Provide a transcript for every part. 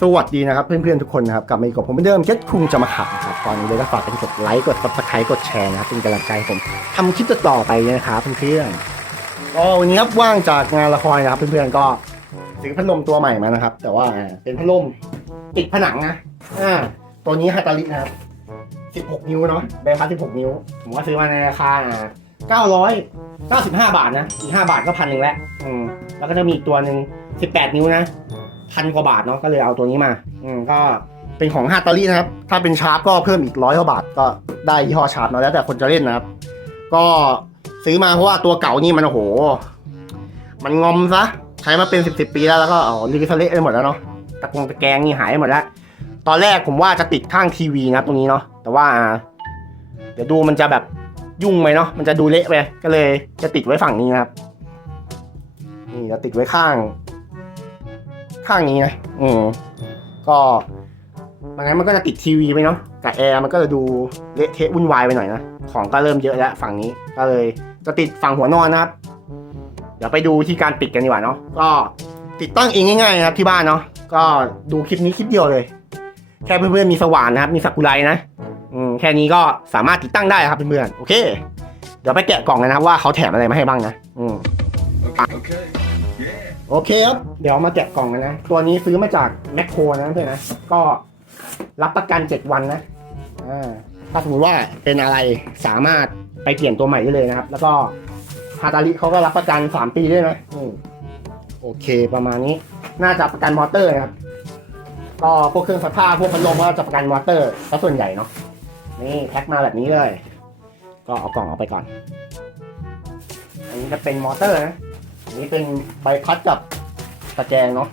สวัสดีนะครับเพื่อนๆทุกคนนะครับกลับมาอีกกับผมเหมือนเดิมเจ็ดคุงจะมาขับครับตอนนี้เลยก็ฝากกันกดไลค์กดซับสไครต์กดแชร์นะครับเป็นกำลังใจผมทำคลิปต่อไปนะครับเพื่อนๆก็วันนี้ครับว่างจากงานละครนะครับเพื่อนๆก็ซื้อพัดลมตัวใหม่มานะครับ แต่ว่าเป็นพัดลมติดผนังนะอ่าตัวนี้ฮาตาลินะครับ 16 นิ้วเนาะใบพัด16 นิ้ว ผมก็ซื้อมาในราคา995 บาทนะอีก5บาทก็พันหนึ่งแล้วอืมแล้วก็จะมีอีกตัวหนึ่ง18 นิ้วนะ พันกว่าบาทเนาะก็เลยเอาตัวนี้มา อืมก็เป็นของฮาตาลินะครับ ถ้าเป็นชาร์ปก็เพิ่มอีกร้อยกว่าบาทก็ได้ยี่ห้อชาร์ปเนาะแล้วแต่คนจะเล่นนะครับ ก็ซื้อมาเพราะว่าตัวเก่านี่มันโอ้โห มันงอมซะ ใช้มาเป็นสิบสิบปีแล้วแล้วก็อ๋อลือสเละไปหมดแล้วเนาะตะกงตะแกงนี่หายไปหมดแล้ว ตอนแรกผมว่าจะติดข้างทีวีนะตรงนี้เนาะแต่ว่า เดี๋ยวดูมันจะแบบยุ่งไหมเนาะมันจะดูเละไปก็เลยจะติดไว้ฝั่งนี้นะครับนี่จะติดไว้ข้าง ข้างนี้นะอืมก็บางงั้นมันก็จะติดทีวีไปเนาะกับแอร์มันก็จะดูเละเทะวุ่นวายไปหน่อยนะ ของก็เริ่มเยอะแล้วฝั่งนี้ ก็เลยจะติดฝั่งหัวนอนนะครับ เดี๋ยวไปดูที่การปิดกันดีกว่าเนาะ ก็ติดตั้งเองง่ายๆนะครับที่บ้านเนาะ ก็ดูคลิปนี้คลิปเดียวเลย แค่เพื่อนๆมีสว่านนะครับ มีสักุไรนะอืมแค่นี้ก็สามารถติดตั้งได้ครับเพื่อนๆ โอเค เดี๋ยวไปแกะกล่องกันนะครับว่าเขาแถมอะไรมาให้บ้างนะ อืม Okay. โอเคครับ เดี๋ยวมาแกะกล่องกันนะ ตัวนี้ซื้อมาจากแมคโครนะเพื่อนนะ ก็รับประกัน 7 วันนะอ่าถ้าสมมติว่าเป็นอะไรสามารถไปเปลี่ยนตัวใหม่ได้เลยนะครับ แล้วก็ฮาตาลิเขาก็รับประกัน 3 ปีด้วยนะอืมโอเคประมาณนี้ น่าจะประกันมอเตอร์นะครับ ก็พวกเครื่องซักผ้าพวกพัดลมก็จะประกันมอเตอร์ซะส่วนใหญ่เนาะ นี่แพ็คมาแบบนี้เลย ก็เอากล่องออกไปก่อน อันนี้จะเป็นมอเตอร์นะ นี้เป็นใบพัดกับตะแกรงเนาะ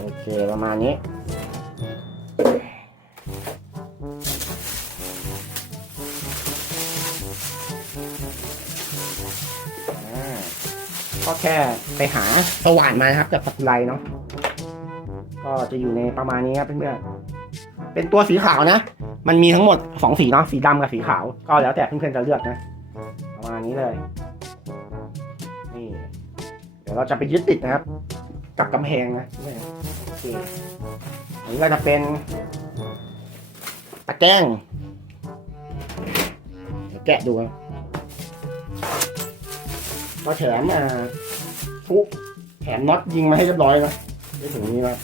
โอเคประมาณนี้ ก็แค่ไปหาสว่านมานะครับกับสักุไรเนาะก็จะอยู่ในประมาณนี้ครับเพื่อนๆเป็นตัวสีขาวนะ มันมีทั้งหมดสองสีเนาะสีดำกับสีขาว ก็แล้วแต่เพื่อนๆจะเลือกนะ ประมาณนี้เลย เราจะไปยึดติดนะครับ กับกำแพงนะโอเคอันนี้ก็จะเป็นตะแกรงเดี๋ยวแกะดูนะก็แถมอ่าฟุกแถมน็อตยิงมาให้เรียบร้อยนะได้ถึงนี้นะ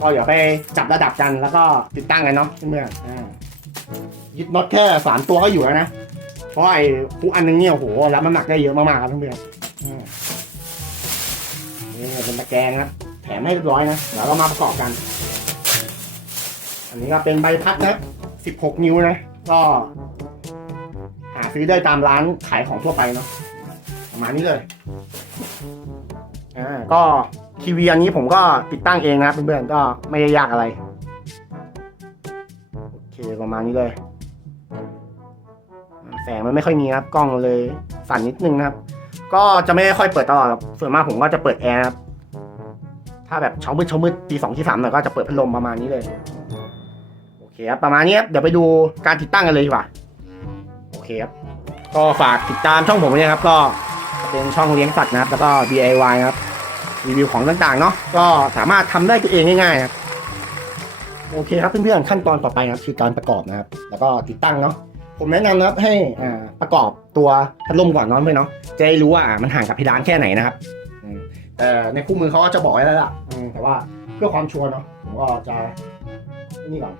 ก็เดี๋ยวไปจับระดับกันแล้วก็ติดตั้งกันเนาะเพื่อนๆยึดน็อตแค่สามตัวก็อยู่แล้วนะ เพราะไอ้ฟุกอันนึงเนี่ยโอ้โหรับน้ำหนักได้เยอะมากๆครับเพื่อนๆนี่เป็นตะแกรงนะแถมให้เรียบร้อยนะเดี๋ยวเรามาประกอบกัน อันนี้ก็เป็นใบพัดนะ16 นิ้วนะก็หาซื้อได้ตามร้านขายของทั่วไปเนาะประมาณนี้เลยอ่าก็ทีวีอันนี้ผมก็ติดตั้งเองนะเพื่อนๆก็ไม่ได้ยากอะไร โอเคประมาณนี้เลย แสงมันไม่ค่อยมีครับกล้องเลยสั่นนิดนึงนะครับ ก็จะไม่ค่อยเปิดตลอดส่วนมากผมก็จะเปิดแอร์ครับถ้าแบบเช้ามืดเช้ามืดตีสองตีสามหน่อยก็จะเปิดพัดลมประมาณนี้เลยโอเคครับประมาณนี้ครับเดี๋ยวไปดูการติดตั้งกันเลยดีกว่าโอเคครับก็ฝากติดตามช่องผมนะครับ ก็เป็นช่องเลี้ยงสัตว์นะครับ แล้วก็ DIY นะครับรีวิวของต่างๆเนาะก็สามารถทำได้ตัวเองง่ายๆครับโอเคครับเพื่อนๆขั้นตอนต่อไปนะครับคือการประกอบนะครับ แล้วก็ติดตั้งเนาะ ผมแนะนำนะครับให้ประกอบตัวพัดลมก่อนนอนเพื่อนเนาะจะได้รู้ว่ามันห่างกับเพดานแค่ไหนนะครับอืมแต่ในคู่มือเขาก็จะบอกไว้แล้วล่ะแต่ว่าเพื่อความชัวร์เนาะผมก็จะนี่ก่อน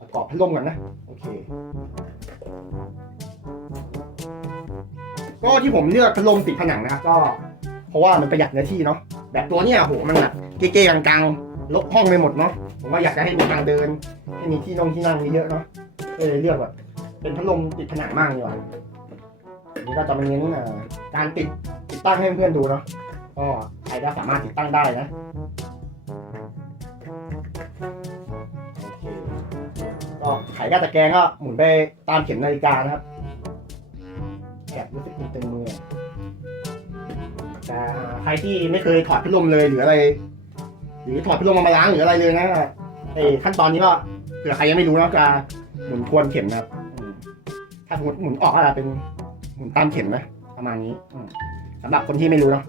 ประกอบพัดลมก่อนนะโอเคก็ที่ผมเลือกพัดลมติดผนังนะครับก็เพราะว่ามันประหยัดเนื้อที่เนาะแบบตัวเนี้ยโหมันแบบเก๊ๆกลางๆลบห้องไปหมดเนาะผมว่าอยากจะให้มีทางเดิน ให้มีที่นงที่นั่งเยอะๆเนาะ ก็เลยเลือกแบบ เป็นพัดลมติดผนังมากดีกว่าอันนี้ก็จะมาเน้นการติดติดตั้งให้เพื่อนๆดูเนาะก็ใครก็สามารถติดตั้งได้นะโอเคก็ไขกับตะแกรงก็หมุนไปตามเข็มนาฬิกานะครับแอบรู้สึกตึงมือแต่ใครที่ไม่เคยถอดพัดลมเลยหรืออะไร หรือถอดพัดลมมาล้างหรืออะไรเลยนะไอ้ขั้นตอนนี้ก็เผื่อใครยังไม่รู้นะจะ มุนทวนเข็มนะครับถ้าสมมติหมุนออกอะไรเป็นหมุนตามเข็มนะ ประมาณนี้สำหรับคนที่ไม่รู้เนาะ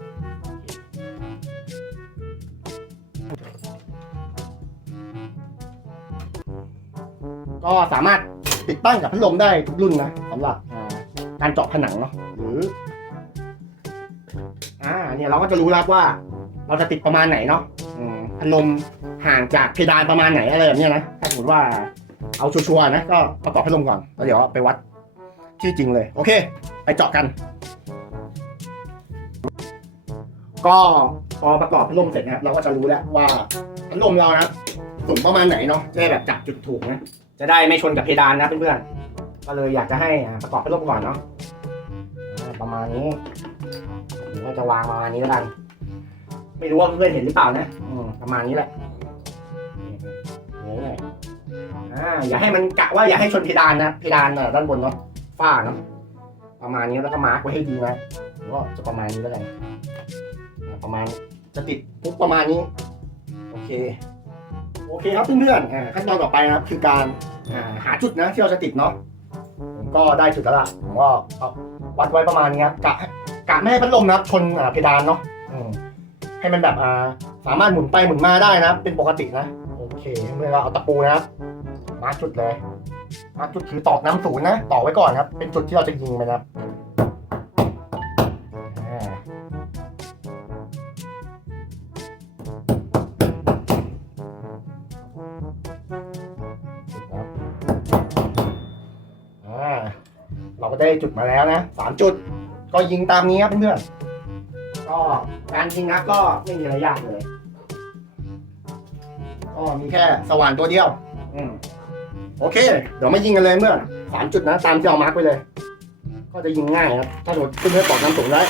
ก็สามารถติดตั้งกับพัดลมได้ทุกรุ่นนะสำหรับการเจาะผนังเนาะหรืออ่าเนี่ยเราก็จะรู้แล้วว่า เราจะติดประมาณไหนเนาะพัดลมห่างจากเพดานประมาณไหนอะไรแบบเนี้ยนะถ้าสมมติว่า เอาชัวร์ๆนะก็ประกอบพัดลมก่อนแล้วเดี๋ยวไปวัดที่จริงเลย โอเค ไปเจาะกัน ก็พอประกอบพัดลมเสร็จนะครับเราก็จะรู้แล้วว่าพัดลมเรานะสูงประมาณไหนเนาะจะได้แบบจับจุดถูกนะจะได้ไม่ชนกับเพดานนะเพื่อนๆก็เลยอยากจะให้ประกอบพัดลมก่อนเนาะประมาณนี้ผมก็จะวางประมาณนี้แล้วกัน ไม่รู้ว่าเพื่อนๆเห็นหรือเปล่านะประมาณนี้แหละ อ่าอย่าให้มันกะว่าอย่าให้ชนเพดานนะเพดานน่ะด้านบนเนาะฝ้าเนาะประมาณนี้แล้วก็มาร์กไว้ให้ดีนะก็จะประมาณนี้แล้วกันประมาณจะติดปุ๊บประมาณนี้ โอเค โอเคครับเพื่อนๆอ่าขั้นตอนต่อไปนะครับคือการาหาจุดนะที่เราจะติดเนาะผมก็ได้จุดแล้วล่ะผมก็วัดไว้ประมาณนี้ครับกะกะไม่ให้พัดลมนะครับชนเพดานเนาะให้มันแบบสามารถหมุนไปหมุนมาได้นะ เป็นปกตินะ โอเคเมื่อเราเอาตะปูนะครับ มาร์คจุดเลยมาร์คจุดคือตอกน้ำศูนย์นะต่อไว้ก่อนครับ เป็นจุดที่เราจะยิงไปนะครับอ่าครับอ่าเราก็ได้จุดมาแล้วนะสามจุด ก็ยิงตามนี้ครับเพื่อนๆก็การยิงนะก็ไม่มีอะไรยากเลย ก็มีแค่สว่านตัวเดียว อืม โอเค เดี๋ยวมายิงกันเลยเมื่อนสามจุดนะตามที่เรามาร์กไปเลย ก็จะยิงง่ายครับ ถ้าสมมติขึ้นเพื่อปอกน้ำสูงได้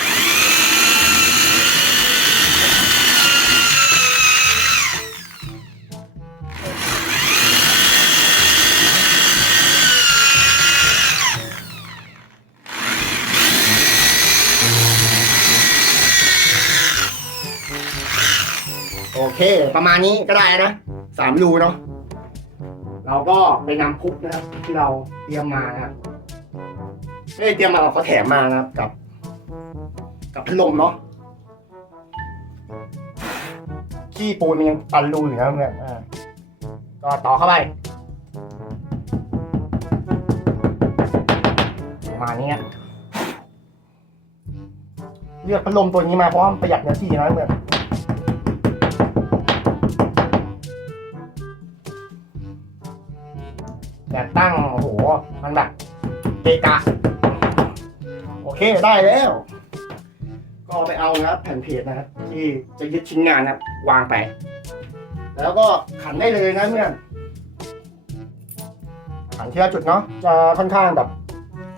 โอเค ประมาณนี้ก็ได้นะสามรูเนาะ เราก็ไปนำคุกนะครับ ที่เราเตรียมมานะครับไม่ได้เตรียมมาหรอกเขาแถมมานะครับกับ กับพัดลมเนาะขี้ปูนมันยังตันรูอยู่นะเพื่อนอ่าก็ต่อเข้าไปประมาณนี้เลือกพัดลมตัวนี้มาเพราะว่ามันประหยัดเนื้อที่นะเพื่อน แบบตั้งโอ้โหมันแบบเกะกะ โอเคได้แล้ว ก็ไปเอานะครับแผ่นเพจนะครับ ที่จะยึดชิ้นงานนะครับ วางไป แล้วก็ขันได้เลยนะเพื่อนขันทีละจุดเนาะจะค่อนข้างแบบ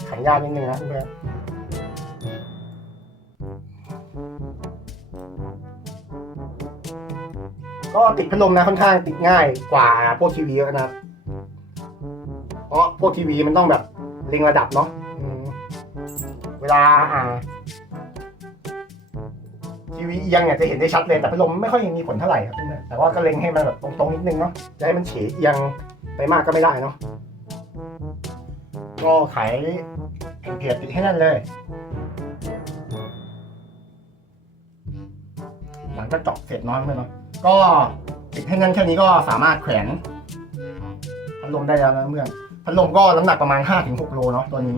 ขันยากนิดนึงนะเพื่อนก็ติดพัดลมนะค่อนข้างติดง่ายกว่าพวกทีวีนะครับ ราะพวกทีวีมันต้องแบบเล็งระดับเนาะอืมเวลาอ่าทีวีเอียงเนี่ยจะเห็นได้ชัดเลยแต่พัดลมไม่ค่อยมีผลเท่าไหร่ครับเพื่อนๆแต่ว่าก็เล็งให้มันแบบตรงๆนิดนึงเนาะจะให้มันเฉยเอียงไปมากก็ไม่ได้เนาะก็ไขแผ่นเพจติดให้นั่นเลย หลังจากเจาะเสร็จเน้อยเพื่อนๆเนาะก็ติดให้นั่นแค่นี้ก็สามารถแขวนพัดลมได้แล้วนะเพื่อน พัดลมก็น้ำหนักประมาณ 5-6 โลเนาะตัวนี้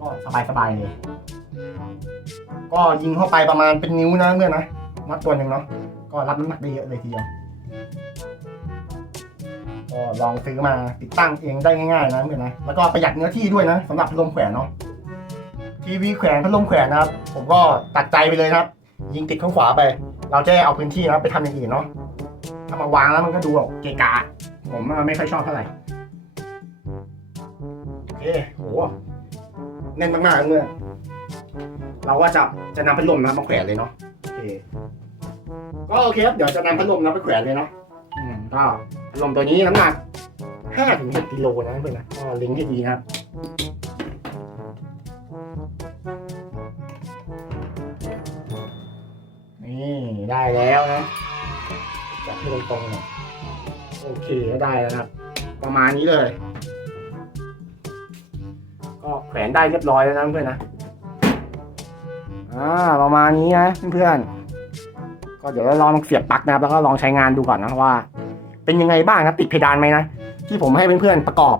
ก็สบายๆเลย ก็ยิงเข้าไปประมาณเป็นนิ้วนะเพื่อนนะนัดตัวหนึ่งเนาะก็รับน้ำหนักได้เยอะเลยทีเดียวก็ลองซื้อมาติดตั้งเองได้ง่ายๆนะเพื่อนนะแล้วก็ประหยัดเนื้อที่ด้วยนะสำหรับพัดลมแขวนเนาะทีวีแขวนพัดลมแขวนนะครับ ผมก็ตัดใจไปเลยนะครับ ยิงติดข้างขวาไป เราจะได้เอาพื้นที่นะไปทำอย่างอื่นเนาะถ้ามาวางแล้วมันก็ดูแบบเกะกะ ผมไม่ค่อยชอบเท่าไหร่ โอเคโหแน่นมากๆเมื่อเราก็จะจะนำพัดลมนะมาแขวนเลยเนาะโอเคก็โอเคครับเดี๋ยวจะนำพัดลมนะไปแขวนเลยเนาะอืมก็พัดลมตัวนี้น้ำหนักห้าถึงหกกิโลนะเพื่อนนะก็ลิงก์ให้ดีนะครับนี่ได้แล้วนะจับให้ตรงๆหน่อย โอเคก็ได้แล้วนะครับ ประมาณนี้เลย ก็แขวนได้เรียบร้อยแล้วนะเพื่อนนะอ่าประมาณนี้นะเพื่อนก็เดี๋ยวเราลองเสียบปลั๊กนะครับแล้วก็ลองใช้งานดูก่อนนะว่า เป็นยังไงบ้างนะติดเพดานไหมนะที่ผมให้เพื่อนๆประกอบ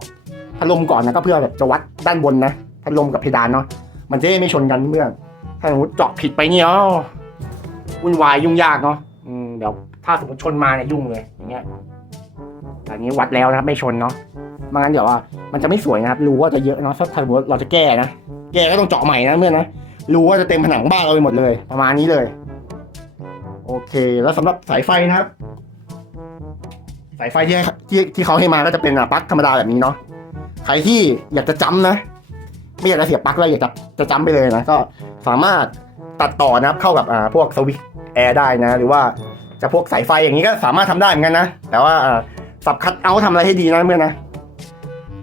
พัดลมก่อนนะก็เพื่อแบบจะวัดด้านบนนะพัดลมกับเพดานเนาะมันจะไม่ชนกันเพื่อนถ้าสมมติเจาะผิดไปเนี่ยอ้วุ่นวายยุ่งยากเนาะเดี๋ยวถ้าสมมติชนมาเนี่ยยุ่งเลยอย่างเงี้ย อันนี้วัดแล้วนะครับไม่ชนเนาะไม่งั้นเดี๋ยวว่ามันจะไม่สวยนะครับ รูว่าจะเยอะเนาะถ้าสมมติเราจะแก้นะ แก้ก็ต้องเจาะใหม่นะเพื่อนนะรูว่าจะเต็มผนังบ้านเราไปหมดเลย ประมาณนี้เลย โอเค แล้วสำหรับสายไฟนะครับ สายไฟที่ที่ที่เขาให้มาก็จะเป็นปลั๊กธรรมดาแบบนี้เนาะ ใครที่อยากจะจำนะ ไม่อยากจะเสียบปลั๊กแล้วอยากจะจะจำไปเลยนะ ก็สามารถตัดต่อนะครับเข้ากับอ่าพวกสวิตช์แอร์ได้นะ หรือว่าจะพวกสายไฟอย่างนี้ก็สามารถทำได้เหมือนกันนะ แต่ว่าอ่า สับคัดเอาทำอะไรให้ดีนะเพื่อนนะ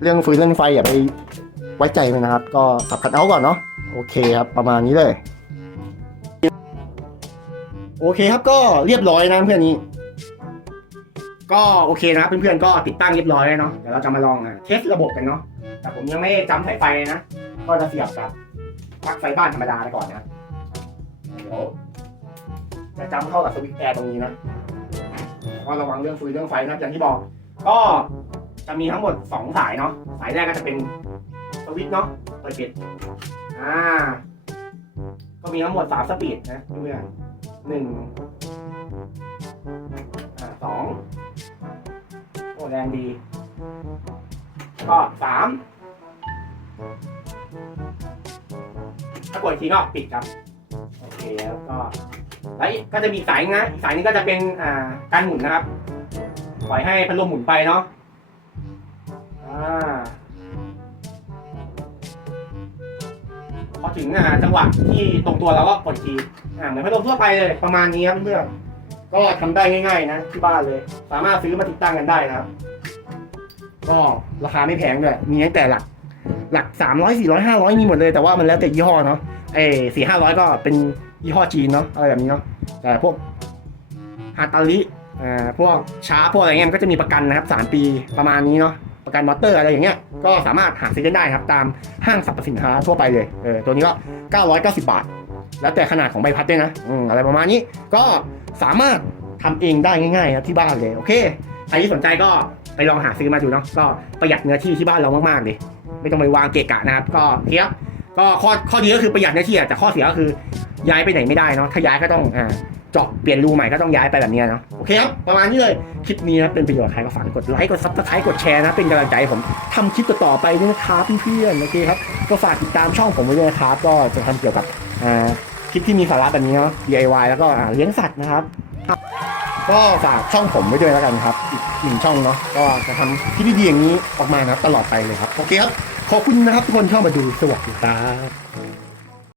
เรื่องฟืนเรื่องไฟอย่าไปไว้ใจมันนะครับ ก็สับคัดเอาก่อนเนาะโอเคครับ ประมาณนี้เลย โอเคครับก็เรียบร้อยนะเพื่อนนี้ ก็โอเคนะครับ เพื่อนๆก็ติดตั้งเรียบร้อยแล้วเนาะเดี๋ยวเราจะมาลองอะเทสระบบกันเนาะแต่ผมยังไม่จำสายไฟเลยนะก็จะเสียบกับปลั๊กไฟบ้านธรรมดาไปก่อนนะเดี๋ยวจะจำเข้ากับสวิตช์แอร์ตรงนี้นะ ก็ระวังเรื่องฟืนเรื่องไฟนะครับอย่างที่บอก ก็จะมีทั้งหมดสองสายเนาะสายแรกก็จะเป็นสวิตช์เนาะเปิดปิดอ่า ก็มีทั้งหมดสามสปีดนะเพื่อนหนึ่งอ่าสองโอ้แรงดี ก็สามถ้ากดอีกทีก็ปิดครับ โอเคแล้วก็ แล้วก็จะมีสายนะ สายนี้ก็จะเป็นอ่าการหมุนนะครับ ปล่อยให้พัดลมหมุนไปเนาะอ่าพอถึงอ่าจังหวะที่ตรงตัวเราก็กดทีอ่าเหมือนพัดลมทั่วไปเลยประมาณนี้ครับเพื่อนก็ทำได้ง่าย ๆ นะที่บ้านเลย สามารถซื้อมาติดตั้งกันได้นะครับ ก็ราคาไม่แพงด้วยมีตั้งแต่หลัก หลักสามร้อยสี่ร้อยห้าร้อยมีหมดเลยแต่ว่ามันแล้วแต่ยี่ห้อเนาะเอสี่ห้าร้อยก็เป็น ยี่ห้อจีนเนาะอะไรแบบนี้เนาะแต่พวกฮาตาลิอ่าพวกชาร์พวกอะไรเงี้ยมันก็จะมีประกันนะครับสามปีประมาณนี้เนาะประกันมอเตอร์อะไรอย่างเงี้ยก็สามารถหาซื้อกันได้ครับ ตามห้างสรรพสินค้าทั่วไปเลยเออตัวนี้ก็ 990 บาท แล้วแต่ขนาดของใบพัดด้วยนะอืมอะไรประมาณนี้ก็สามารถทำเองได้ง่ายๆครับที่บ้านเลยโอเคใครที่สนใจก็ไปลองหาซื้อมาดูเนาะก็ประหยัดเนื้อที่ที่บ้านเรามากๆเลยไม่ต้องไปวางเกะกะนะครับ ก็เทียบ ก็ข้อข้อดีก็คือประหยัดเนื้อที่อะแต่ข้อเสียก็คือย้ายไปไหนไม่ได้เนาะถ้าย้ายก็ต้องอ่าเจาะเปลี่ยนรูใหม่ก็ต้องย้ายไปแบบนี้เนาะโอเคครับประมาณนี้เลยคลิปนี้นะเป็นประโยชน์ใครก็ฝากกดไลค์กดซับสไครต์กดแชร์นะเป็นกำลังใจให้ผมทำคลิปต่อๆไปด้วยนะครับเพื่อนๆโอเคครับก็ฝากติดตามช่องผมไว้ด้วยนะครับก็จะทำเกี่ยวกับอ่าคลิปที่มีสาระแบบนี้เนาะ DIY แล้วก็เลี้ยงสัตว์นะครับ ก็ฝากช่องผมไว้ด้วยแล้วกันครับ อีกหนึ่งช่องเนาะก็จะทำคลิปดีๆอย่างนี้ออกมานะครับตลอดไปเลยครับ โอเคครับ ขอบคุณนะครับทุกคนที่เข้ามาดูสวัสดีครับ